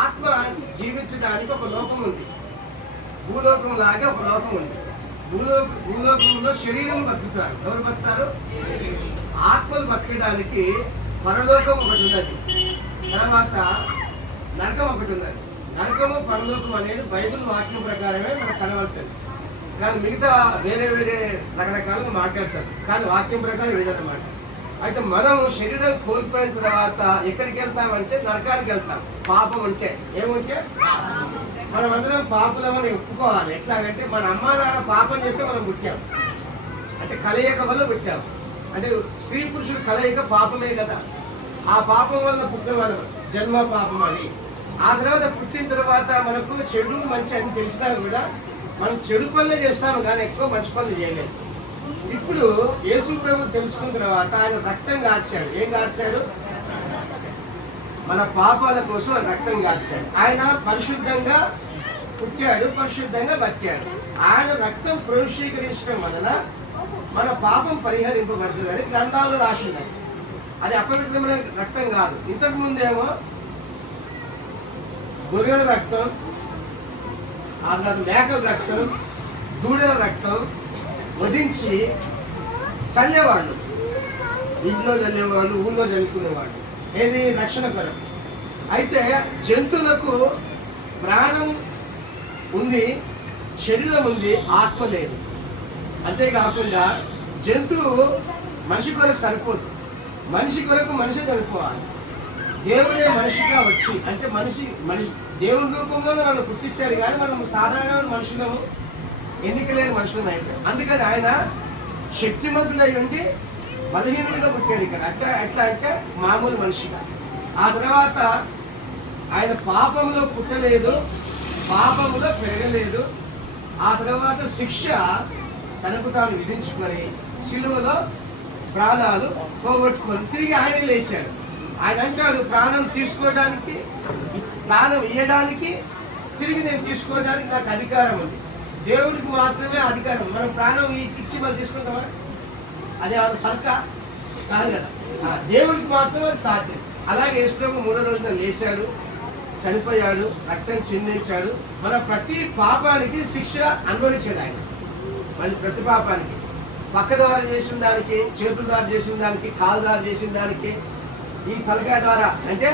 ఆత్మ జీవించడానికి ఒక లోకం ఉంది. భూలోకం లాగా ఒక లోకం ఉంది. భూలోకంలో శరీరం బతుకుతారు. ఎవరు బతుకుతారు? ఆత్మలు బతకడానికి పరలోకం ఒకటి ఉన్నది, తర్వాత నరకం ఒకటి ఉన్నది. నరకము పరలోకం అనేది బైబిల్ వాక్యం ప్రకారమే మనకు కనబడుతుంది. కానీ మిగతా వేరే వేరే రకరకాలుగా మాట్లాడతారు, కానీ వాక్యం ప్రకారం లేదన్నమాట. అయితే మనం శరీరం కోల్పోయిన తర్వాత ఎక్కడికి వెళ్తామంటే నరకానికి వెళ్తాం. పాపం అంటే ఏముంటే మనం అందరం పాపలమని ఒప్పుకోవాలి. ఎట్లాగంటే మన అమ్మ నాన్న పాపం చేస్తే మనం పుట్టాం, అంటే కలయిక వల్ల పుట్టాం. అంటే స్త్రీ పురుషుల కలయిక పాపమే కదా. ఆ పాపం వల్ల పుట్టిన మనం జన్మ పాపం అని. ఆ తర్వాత పుట్టిన తర్వాత మనకు చెడు మంచి అని తెలిసినా కూడా మనం చెడు పనులు చేస్తాము, కానీ ఎక్కువ మంచి పనులు చేయలేదు. ఇప్పుడు యేసు ప్రభు తెలుసుకున్న తర్వాత ఆయన రక్తం కార్చాడు. ఏం కార్చాడు? మన పాపాల కోసం రక్తం కార్చాడు. ఆయన పరిశుద్ధంగా పుట్టాడు, పరిశుద్ధంగా బతికాడు. ఆయన రక్తం ప్రోక్షీకరించడం వలన మన పాపం పరిహరింపబడుతుందని గ్రంథాలు రాసి ఉన్నాయి. అది అపవిత్రమైన రక్తం కాదు. ఇంతకు ముందేమో గొర్రెల రక్తం, ఆ తర్వాత మేకల రక్తం, దూడల రక్తం వధించి చల్లేవాళ్ళు. ఇంట్లో చల్లేవాళ్ళు, ఊళ్ళో చల్లుకునేవాళ్ళు. ఏది? రక్షణ కొరకు. అయితే జంతువులకు ప్రాణం ఉంది, శరీరం ఉంది, ఆత్మ లేదు. అంతేకాకుండా జంతువు మనిషి కొరకు సరిపోదు, మనిషి కొరకు మనిషి చనిపోవాలి. దేవుడే మనిషిగా వచ్చి, అంటే మనిషి దేవుని రూపంలోనే మనం పుట్టించాడు, కానీ మనం సాధారణమైన మనుషులము, ఎన్నిక లేని మనుషులు అయితే. అందుకని ఆయన శక్తిమంతుడై ఉండి బలహీనుడిగా పుట్టాడు ఇక్కడ. ఎట్లా అంటే మామూలు మనిషిగా. ఆ తర్వాత ఆయన పాపంలో పుట్టలేదు, పాపంలో పెరగలేదు. ఆ తర్వాత శిక్ష తనకు తాను విధించుకొని సిలువలో ప్రాణాలు పోగొట్టుకొని తిరిగి ఆయన లేచాడు. ఆయన అంటాడు, ప్రాణం తీసుకోవడానికి, ప్రాణం ఇవ్వడానికి, తిరిగి నేను తీసుకోవడానికి నాకు అధికారం ఉంది. దేవుడికి మాత్రమే అధికారం. మనం ప్రాణం ఇచ్చి మనం తీసుకుంటామా? అదే వాళ్ళ సర్క కాదు కదా. దేవుడికి మాత్రమే సాధ్యం. అలాగే యేసు ప్రభు 3వ రోజున లేచాడు, చనిపోయాడు, రక్తం చిందించాడు. మన ప్రతి పాపానికి శిక్ష అనుభవించాడు ఆయన. మళ్ళీ ప్రతి పాపానికి, పక్క ద్వారా చేసిన దానికి, చేతుల ద్వారా చేసిన దానికి, కాలు ద్వారా చేసిన దానికి, ఈ తలకాయ ద్వారా అంటే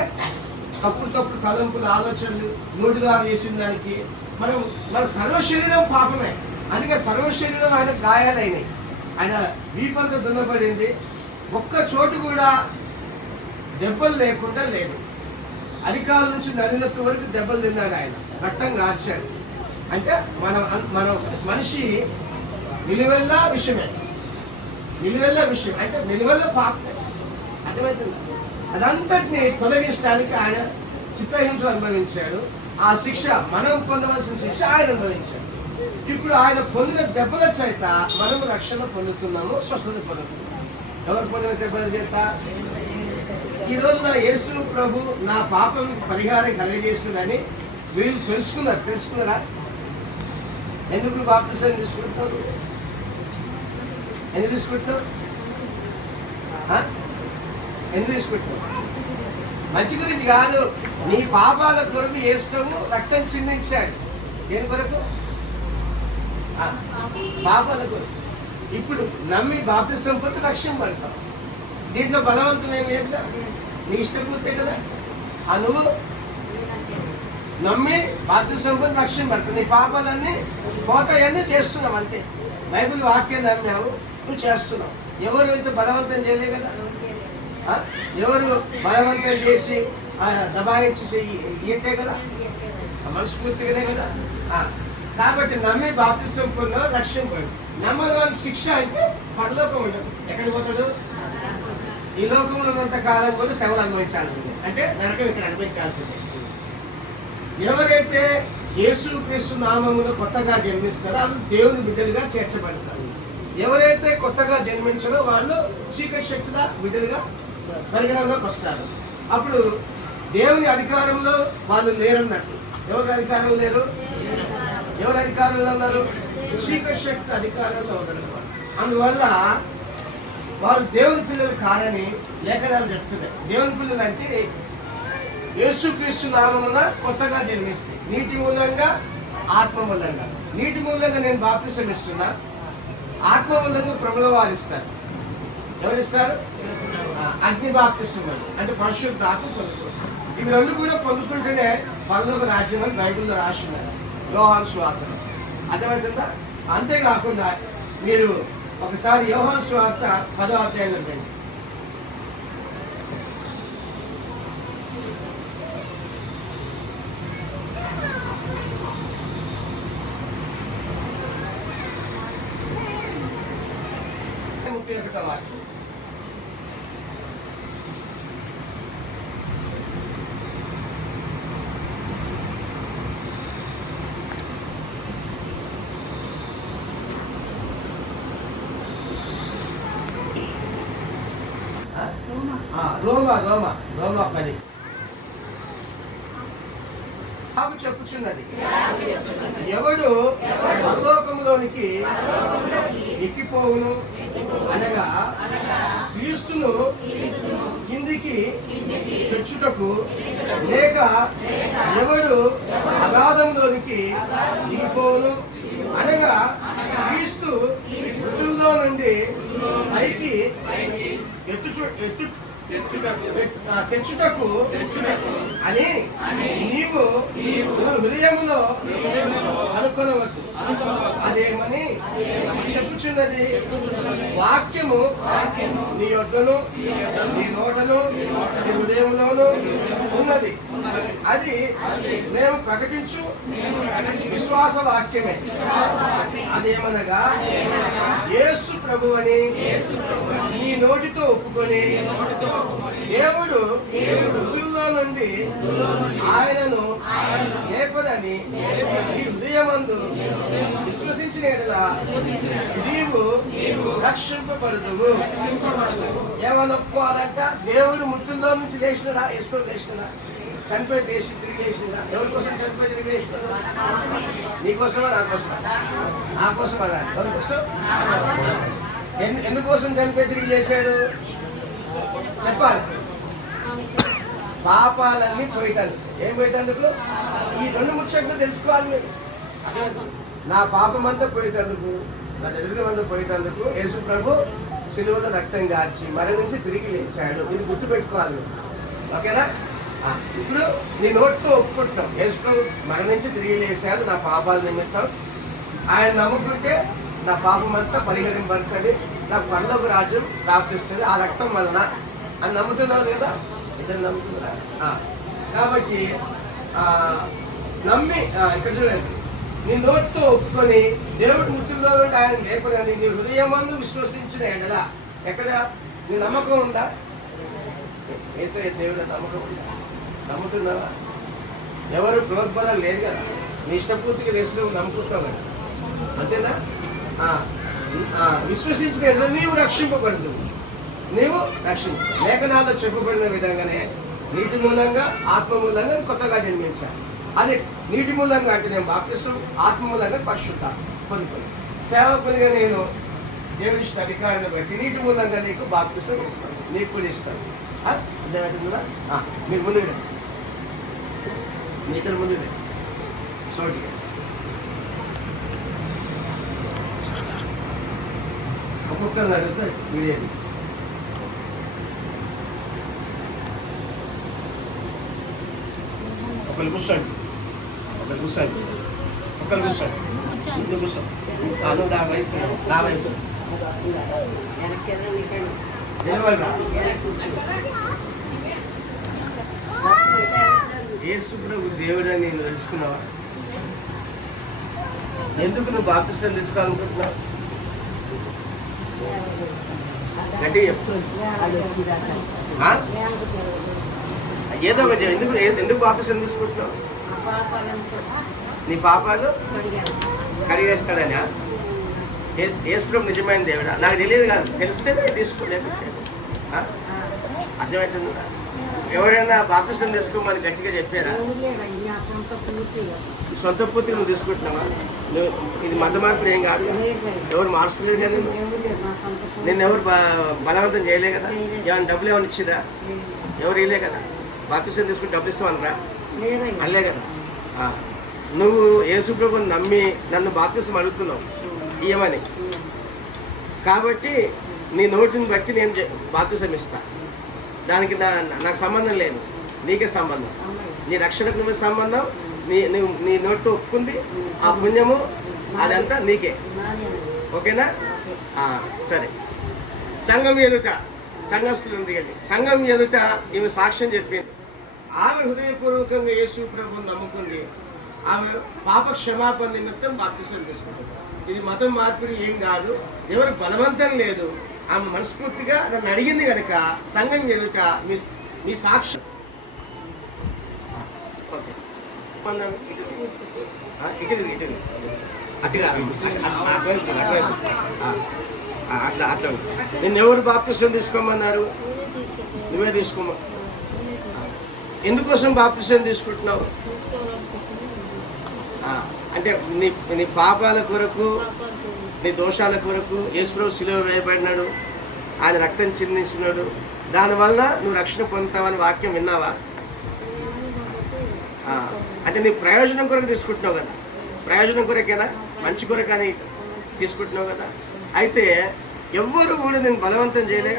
తప్పుడు తలంపులు, ఆలోచనలు, నోటి ద్వారా చేసిన దానికి, మన సర్వశరీరం పాపమే. అందుకే సర్వశరీరం ఆయన గాయాలైనాయి. ఆయన వీపంతా దున్నపడింది, ఒక్క చోటు కూడా దెబ్బలు లేకుండా లేదు. అరికాల నుంచి నడినెత్తి వరకు దెబ్బలు తిన్నాడు ఆయన, రక్తం కార్చాడు. అంటే మనం మనిషి నిలువెల్లా విషయమే, నిలువెల్లా విషయం అంటే నిలువెల్లా పాపమే. అర్థమవుతుంది? అదంతటిని తొలగించడానికి ఆయన చిత్తహింస అనుభవించాడు. ఆ శిక్ష, మనం పొందవలసిన శిక్ష ఆయన అనుభవించాడు. ఇప్పుడు ఆయన పొందిన దెబ్బల చేత మనము రక్షణ పొందుతున్నాము, స్వస్థత పొందుతున్నాము. ఎవరు పొందిన దెబ్బల చేత? ఈ రోజు నా యేసు ప్రభు నా పాపం పరిహారం కలిగజేసిందని వీళ్ళు తెలుసుకున్నారా? ఎందుకు బాప్తిసం తీసుకుంటారు? ఎందుకు తీసుకుంటారు? ఎందుకు తీసుకుంటారు? మంచి గురించి కాదు. నీ పాపాల కొరకు యేసు ప్రభు రక్తం చిందించాడు. దేని కొరకు? పాపాల కొరకు. ఇప్పుడు నమ్మి బాప్తిసం పొంది రక్షణ పడతాం. దీంట్లో బలవంతం ఏం లేదు, నీ ఇష్టపూర్తే కదా. నువ్వు నమ్మి బాప్తిసం పొంది రక్షణ పడతావు. నీ పాపాలన్నీ పోతాయన్నీ చేస్తున్నావు అంతే. బైబిల్ వాక్యం నమ్మావు, నువ్వు చేస్తున్నావు. ఎవరు అయితే బలవంతం చేయలే కదా. ఎవరు బలవంతం చేసి దబాయించి ఈతే కదా, మనస్ఫూర్తిగానే కదా. కాబట్టి నమ్మి బాప్తిసం పొందో రక్షణ పొంది. నమ్మని వాళ్ళకి శిక్ష అంటే పరలోకం ఉండదు. ఎక్కడికి పోతాడు? ఈ లోకంలో ఉన్నంత కాలం కూడా శ్రమలు అనుభవించాల్సిందే, అంటే నరకం ఇక్కడ అనుభవించాల్సిందే. ఎవరైతే యేసుక్రీస్తు నామములో కొత్తగా జన్మిస్తారో వాళ్ళు దేవుని బిడ్డలుగా చేర్చబడతారు. ఎవరైతే కొత్తగా జన్మించారో వాళ్ళు చీకటి శక్తుల బిడ్డలుగా పరిగణలోకి వస్తారు. అప్పుడు దేవుని అధికారంలో వాళ్ళు లేరన్నట్టు. ఎవరి అధికారం లేరు? ఎవరి అధికారంలో ఉన్నారు? చీకటి శక్తి అధికారంలో ఉన్నారు. అందువల్ల వారు దేవుని పిల్లలు కారని లేఖనాలు చెప్తున్నాయి. దేవుని పిల్లలు అంటే యేసుక్రీస్తు నామమున కొత్తగా జన్మిస్తాయి. నీటి మూలంగా, ఆత్మ మూలంగా. నీటి మూలంగా నేను బాప్తిసం ఇస్తున్నా, ఆత్మ మూలంగా ప్రభుల వారు ఇస్తారు. ఎవరిస్తారు? అగ్ని బాప్తిసం అంటే పరిశుద్ధ ఆత్మ పొందుకుంటారు. ఇవి రెండు కూడా పొందుకుంటేనే పరలోక రాజ్యం అని బైబిల్లో రాసి ఉన్నారు, యోహాను సువార్తలో. అర్థమవుతుందా? అంతేకాకుండా మీరు ఒకసారి యోహాను సువార్త 10వ అధ్యాయంలో రండి. రోమా 10 చెప్పుచున్నది, ఎవడు పరలోకములోనికి ఎక్కిపోవును అనగా క్రీస్తును కిందికి తెచ్చుటకు, లేక ఎవడు అగాధంలోనికి దిగిపోవును అనగా క్రీస్తు మృతుల్లో నుండి పైకి తెచ్చుటకు అని నీవు హృదయంలో అనుకొనవద్దు. అదేమని చెప్పుచున్నది, వాక్యము నీ యొద్దను, నీ నోటను, నీ హృదయంలోను ఉన్నది. అది మేము ప్రకటించు విశ్వాస వాక్యమే. అదేమనగా యేసు ప్రభువని నీ నోటితో ఒప్పుకొని దేవుడు మృతుల్లో నుండి ఆయనను లేపనని నీ హృదయమందు విశ్వసించిన యెడల నీవు రక్షింపబడదువు. ఏమని ఒప్పుకోవాలంట? దేవుడు మృతుల్లో నుంచి లేచినడా? యేసు లేచినడా? చనిపోయి తిరిగి లేచినడా? ఎవరి కోసం చనిపోయి తిరిగి లేచినాడు? నీకోసమా నా కోసమా? నా కోసం అలా. ఎవరి కోసం? ఎందుకోసం చనిపోయి తిరిగి లేచాడు చెప్పాలి. పాపాలన్నీ పోయితాను. ఏం పోయితందుకు? ఈ రెండు ముచ్చట్లు తెలుసుకోవాలి మీరు. నా పాపం అంతా పోయితందుకు, నా దరిద్రం అంతా పోయితందుకు యేసు ప్రభు సిలువలో రక్తం గార్చి మరణించి తిరిగి లేచాడు. ఇది గుర్తుపెట్టుకోవాలి. ఓకేనా? ఇప్పుడు నీ నోటితో ఒప్పుకుంటున్నాం, యేసు ప్రభు మరణించి తిరిగి లేచాడు నా పాపాల నిమిత్తం. ఆయన నమ్ముకుంటే నా పాపం అంతా పరిహరింపడుతుంది, నాకు పరలోక రాజ్యం ప్రాప్తిస్తుంది ఆ రక్తం వలన అని నమ్ముతున్నావు కదా? ఇద్దరు నమ్ముతున్నారా? కాబట్టి నమ్మి ఇక్కడ చూడండి, నీ నోటితో ఒప్పుకొని దేవుడి మృతుల్లో నుండి ఆయన లేపనని నీ హృదయమందు విశ్వసించిన ఎడల. ఎక్కడ నీ నమ్మకం ఉందా? యేసయ్య దేవుడు నమ్మకం ఉందా? నమ్ముతున్నావా? ఎవరు ప్రోద్బలం లేదు కదా, నీ ఇష్టపూర్తిగా దేశంలో నమ్ముకుంటావు కదా, అంతేనా? విశ్వసించిన ఎడల నీవు రక్షింపబడదు. నీవు లేఖనాల్లో చెప్పబడిన విధంగానే నీటి మూలంగా, ఆత్మ మూలంగా కొత్తగా జన్మించాలి. అదే నీటి మూలంగా అంటే నేను బాప్తిసం, ఆత్మ మూలంగా పరిశుద్ధ పొందుతాను. సేవకునిగా నేను దేవుడిచ్చిన అధికారాన్ని బట్టి నీటి మూలంగా నీకు బాప్తిసం ఇస్తాను, నీకు కూడా ఇస్తాను. అర్థమవుతుందా? మీకు ముందుగా నీతో ముందుగా సోటిగా ఒక్కొక్కరిని అడిగితే వీడేది. ఒకళ్ళు కూర్చోండి, ఒకళ్ళు కూర్చోండి, ఒకళ్ళు కూర్చోండి, ముందు కూర్చోండి. నా వైపు యేసు ప్రభు దేవుడని నేను తెలుసుకున్నావా? ఎందుకు నువ్వు బాప్తిసం తీసుకోవాలనుకుంటున్నావు? అంటే ఏదో ఒక ఎందుకు బాప్తిసం తీసుకుంటున్నావు? నీ పాపాలు కడిగేస్తాడనా? యేసు ప్రభు నిజమైన దేవుడా? నాకు తెలియదు కాదు, తెలిస్తే తీసుకోలేదు. అర్థమవుతుందా? ఎవరైనా బాప్తిసం తీసుకోమని గట్టిగా చెప్పారా? సొంత పూర్తిగా నువ్వు తీసుకుంటున్నావా? నువ్వు ఇది మత మార్పులు ఏం కాదు, ఎవరు మార్చలేదు కదా, నిన్ను ఎవరు బలవంతం చేయలే కదా, ఏమైనా డబ్బులు ఏమైనా ఇచ్చిరా? ఎవరు ఇలే కదా. బాప్తిసం తీసుకుని డబ్బులు ఇస్తామనరా అల్లే కదా. నువ్వు యేసు ప్రభువుని నమ్మి నన్ను బాప్తిసం అడుగుతున్నావు ఇయ్యమని, కాబట్టి నీ నోటిని బట్టి నేను బాప్తిసం ఇస్తా. దానికి నాకు సంబంధం లేదు, నీకే సంబంధం. నీ రక్షణకు నువ్వు సంబంధం, నీ నోటితో ఒప్పుకుంది ఆ పుణ్యము అదంతా నీకే. ఓకేనా? సరే. సంఘం ఎదుట సంఘస్థులు ఉంది కదా, సంఘం ఎదుట ఈమె సాక్ష్యం చెప్పింది. ఆమె హృదయపూర్వకంగా యేసు ప్రభువుని నమ్ముకుంది. ఆమె పాప క్షమాపణ నిమిత్తం బాప్తిసం తీసుకుంటుంది. ఇది మతం మార్పిడి ఏం కాదు, ఎవరు బలవంతం లేదు. ఆమె మనస్ఫూర్తిగా నన్ను అడిగింది కనుక సంఘం ఎదుట మీ సాక్ష్యం. ఓకే, అట్లా అట్లా నిన్నెవరు బాప్తిసం తీసుకోమన్నారు? నువ్వే తీసుకోమా. ఎందుకోసం బాప్తిసం తీసుకుంటున్నావు? అంటే నీ పాపాల కొరకు, నీ దోషాల కొరకు యేసుప్రభు శిలువ వేయబడినాడు, ఆయన రక్తం చిందించినాడు, దానివల్ల నువ్వు రక్షణ పొందుతావని వాక్యం విన్నావా? అంటే నీ ప్రయోజనం కొరకు తీసుకుంటున్నావు కదా, ప్రయోజనం కొరకేనా, మంచి కొరకని తీసుకుంటున్నావు కదా. అయితే ఎవ్వరు కూడా నేను బలవంతం చేయలే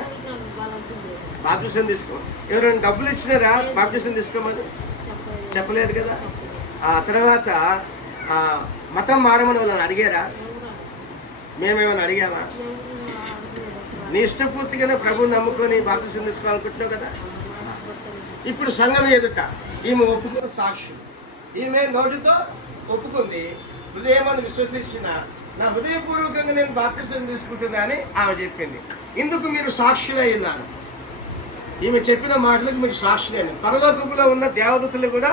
బాప్తిసం తీసుకో. ఎవరైనా డబ్బులు ఇచ్చినారా బాప్తిసం తీసుకోమని? చెప్పలేదు కదా. ఆ తర్వాత మతం మారమని వాళ్ళని అడిగారా? మేమేమైనా అడిగామా? నీ ఇష్టపూర్తిగానే ప్రభువుని నమ్ముకొని బాప్తిసం తీసుకోవాలనుకుంటున్నావు కదా. ఇప్పుడు సంఘం ఎదుట ఈమె ఒప్పుకున్న సాక్షి, ఈమె నోటితో ఒప్పుకుంది, హృదయమని విశ్వసించిన నా హృదయపూర్వకంగా నేను బాప్తిసం తీసుకుంటున్నా అని ఆమె చెప్పింది. ఇందుకు మీరు సాక్షులై ఉన్నారు. ఈమె చెప్పిన మాటలకు మీరు సాక్షులైన. పరలోకంలో ఉన్న దేవదూతలు కూడా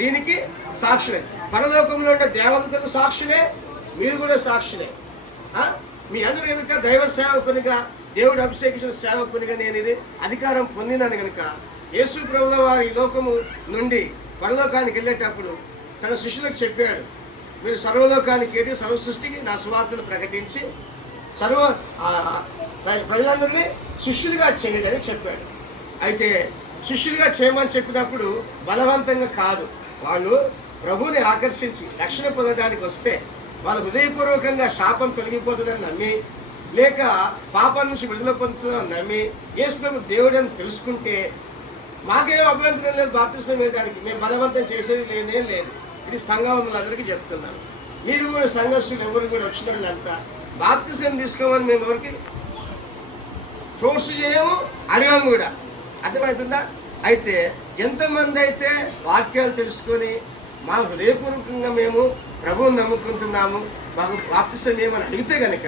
దీనికి సాక్షులే. పరలోకంలో ఉన్న దేవదూతలు సాక్షులే, మీరు కూడా సాక్షులే. మీ అందరూ కనుక దైవ సేవకునిగా, దేవుడు అభిషేకించిన సేవకునిగా నేను ఇది అధికారం పొందినాను కనుక యేసు ప్రభువుల వారి ఈ లోకము నుండి పరలోకానికి వెళ్ళేటప్పుడు తన శిష్యులకు చెప్పాడు, మీరు సర్వలోకానికి వెళ్ళి సర్వ సృష్టికి నా సువార్తను ప్రకటించి ప్రజలందరినీ శిష్యులుగా చేయండి అని చెప్పాడు. అయితే శిష్యులుగా చేయమని చెప్పినప్పుడు బలవంతంగా కాదు, వాళ్ళు ప్రభువుని ఆకర్షించి రక్షణ పొందడానికి వస్తే వాళ్ళు హృదయపూర్వకంగా శాపం తొలగిపోతుందని నమ్మి, లేక పాపం నుంచి విడుదల పొందుతుందని నమ్మి యేసు ప్రభు దేవుడు అని తెలుసుకుంటే మాకేం అభ్యంతరం లేదు బాప్తిసం వేయడానికి. మేము బలవంతం చేసేది లేదేం లేదు. ఇది సంఘములందరికీ చెప్తున్నాను. మీరు కూడా సంఘస్థులు ఎవరు కూడా వచ్చిన వాళ్ళంతా బాప్తిసం తీసుకోమని మేము ఎవరికి ఫోర్స్ చేయము, అడగము కూడా. అర్థమవుతుందా? అయితే ఎంతమంది అయితే వాక్యాలు తెలుసుకొని మా హృదయపూర్వకంగా మేము ప్రభువుని నమ్ముకుంటున్నాము, మాకు బాప్తిసం ఏమని అడిగితే కనుక,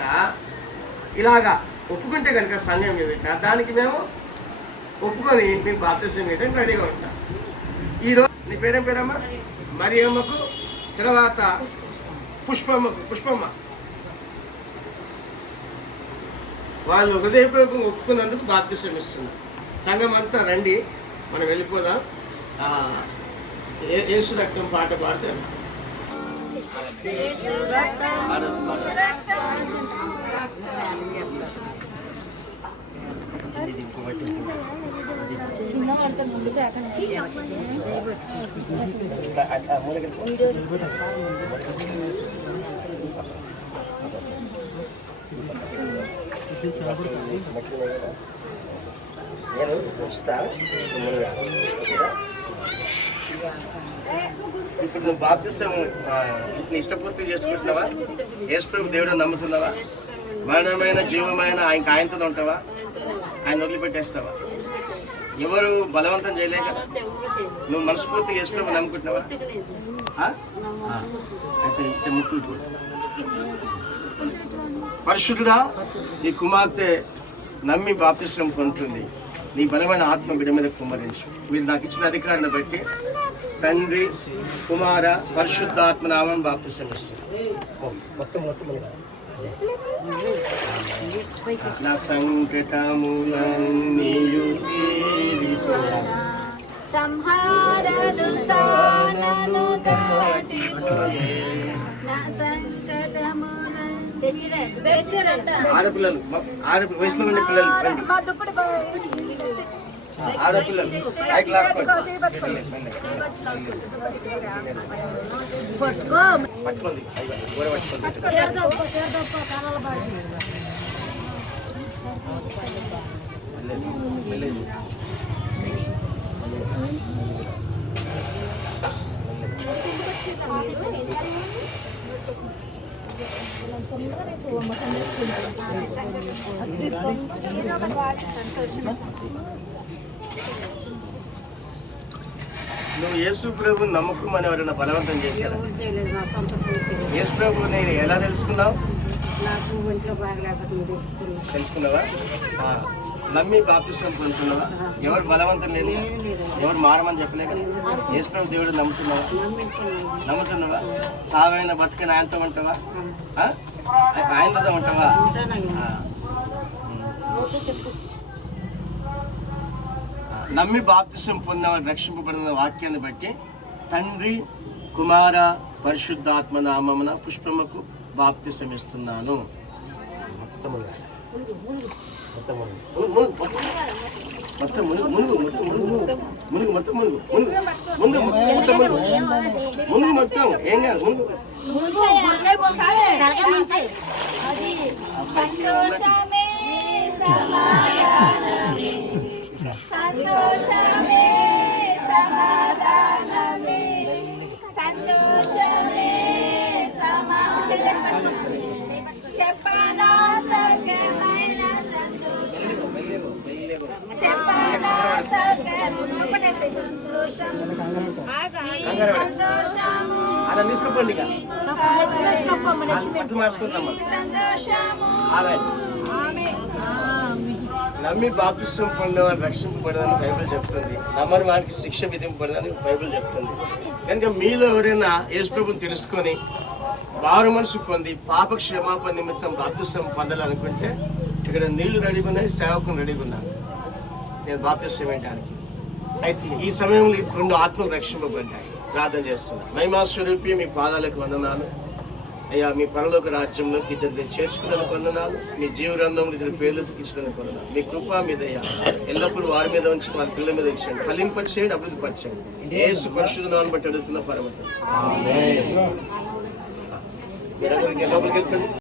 ఇలాగా ఒప్పుకుంటే కనుక సంఘం ఎదుట దానికి మేము ఒప్పుకొని మేము బాప్తిసం వేయడానికి రెడీగా ఉంటాం. ఈరోజు నీ పేరేం పేరమ్మా? మరియమ్మకు, తర్వాత పుష్పమ్మ వాళ్ళు హృదయపూర్వకంగా ఒప్పుకున్నందుకు బాప్తిసం ఇస్తున్నారు. సంఘం అంతా రండి, మనం వెళ్ళిపోదాం. యేసు రక్తం పాట పాడితే నేను వస్తా. ఇప్పుడు నువ్వు బాప్తిసం నీ ఇష్టపూర్తి చేసుకుంటున్నావా? యేసు ప్రభు దేవుడు నమ్ముతున్నావా? మరణమైన జీవమైన ఆయనతో ఉంటావా? ఆయన వదిలిపెట్టేస్తావా? ఎవరు బలవంతం చేయలేక నువ్వు మనస్ఫూర్తిగా యేసు ప్రభు నమ్ముకుంటున్నావా? అయితే ఇష్ట ముక్కు పరిశుద్ధుడా, ఈ కుమార్తె నమ్మి బాప్తిసం పొందుతుంది. నీ బలమైన ఆత్మ బిడ్డ మీద కుమ్మరించు. మీరు నాకు ఇచ్చిన అధికారాన్ని బట్టి తండ్రి, కుమార, పరిశుద్ధాత్మ నామం బాప్తిసం ఇస్తుంది. నా సంకటములన్నీయు ఆడపిల్లలు, 6 వయసులో ఉండే పిల్లలు ఆడపిల్లలు పైకి లాక్కోండి. పట్టుకోండి గోడ పట్టుకోండి. నువ్వు యేసు ప్రభు నమ్మకం అని ఎవరైనా బలవంతం చేశారు? యేసు ప్రభు నేను ఎలా తెలుసుకున్నావు? తెలుసుకున్నావా? నమ్మి బాప్తిసం పొందుతున్నావా? ఎవరు బలవంతం లేదు, ఎవరు మారమని చెప్పలే కదా. యేసు ప్రభు దేవుడు నమ్ముతున్నావా? చావైన బతికిన ఆయనతో ఉంటావా? ఆయనతో ఉంటావా? నమ్మి బాప్తిసం పొందిన రక్షింపబడిన వాక్యాన్ని బట్టి తండ్రి కుమార పరిశుద్ధాత్మ నామమున పుష్పముకు బాప్తిసం ఇస్తున్నాను. మొత్తం ఏం కాదు సంతోషమే సమాధానమే సంతోషమే చెప్పనా సకమైన చెప్పనా సంతోషం అలా తీసుకోండి. నమ్మి బాప్తిసం పొందేవారు రక్షింపబడదని బైబిల్ చెప్తుంది. నమ్మని వారికి శిక్ష విధింపబడదని బైబిల్ చెప్తుంది. కనుక మీలో ఎవరైనా యేసు ప్రభువుని తెలుసుకొని మారు మనసు పొంది పాప క్షమాపణ నిమిత్తం బాప్తిసం పొందాలనుకుంటే ఇక్కడ నీళ్లు రెడీగా ఉన్నాయి, సేవకులు రెడీగా ఉన్నారు నేను బాప్తిసం వేయడానికి. అయితే ఈ సమయంలో 2 ఆత్మలు రక్షింపబడ్డాయి. ప్రార్థన చేస్తున్నాను. మహిమా స్వరూపి మీ పాదాలకు వందనాలు అయ్యా. మీ పరలోక రాజ్యంలోకి ఇద్దరిని చేర్చుకున్న వందనాలు. మీ జీవరంధంలో ఇద్దరు పేర్లు ఇచ్చిన వందనాలు. మీ కృప మీద అయ్యా ఎల్లప్పుడూ వారి మీద ఉంచి వారి పిల్లల మీద ఇచ్చేయండి. ఫలింపచేయండి, అభివృద్ధి పరిచేయండి. యేసు పరిశుద్ధ నామమును బట్టి అడుగుతున్న పరమతండ్రి. ఆమేన్.